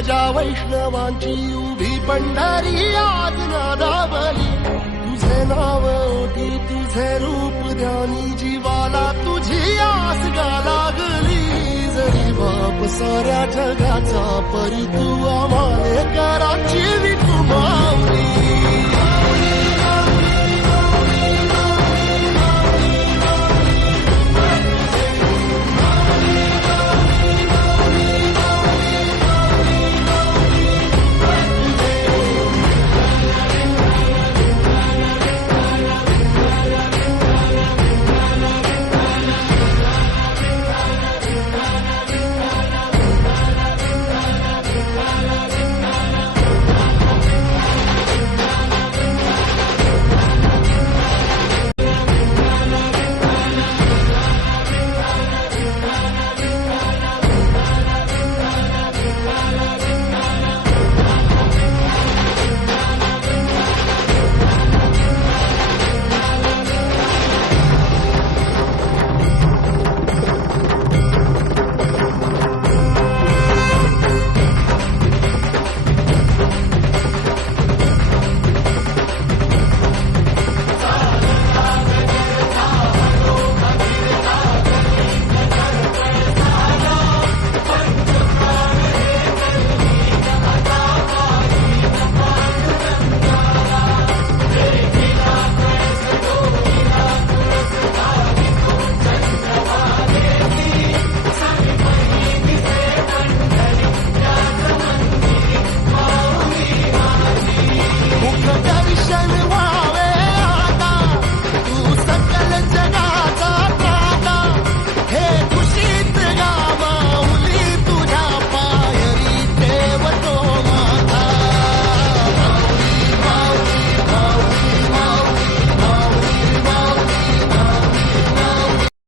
ज्या वैष्णवांची उभी पंढरी आज नादावली. तुझे नाव ओठी तुझे रूप ध्यानी जीवाला तुझी आस गा लागली. जरी बाप साऱ्या जगाचा परी तू आम्हाले कराची विठू माऊली.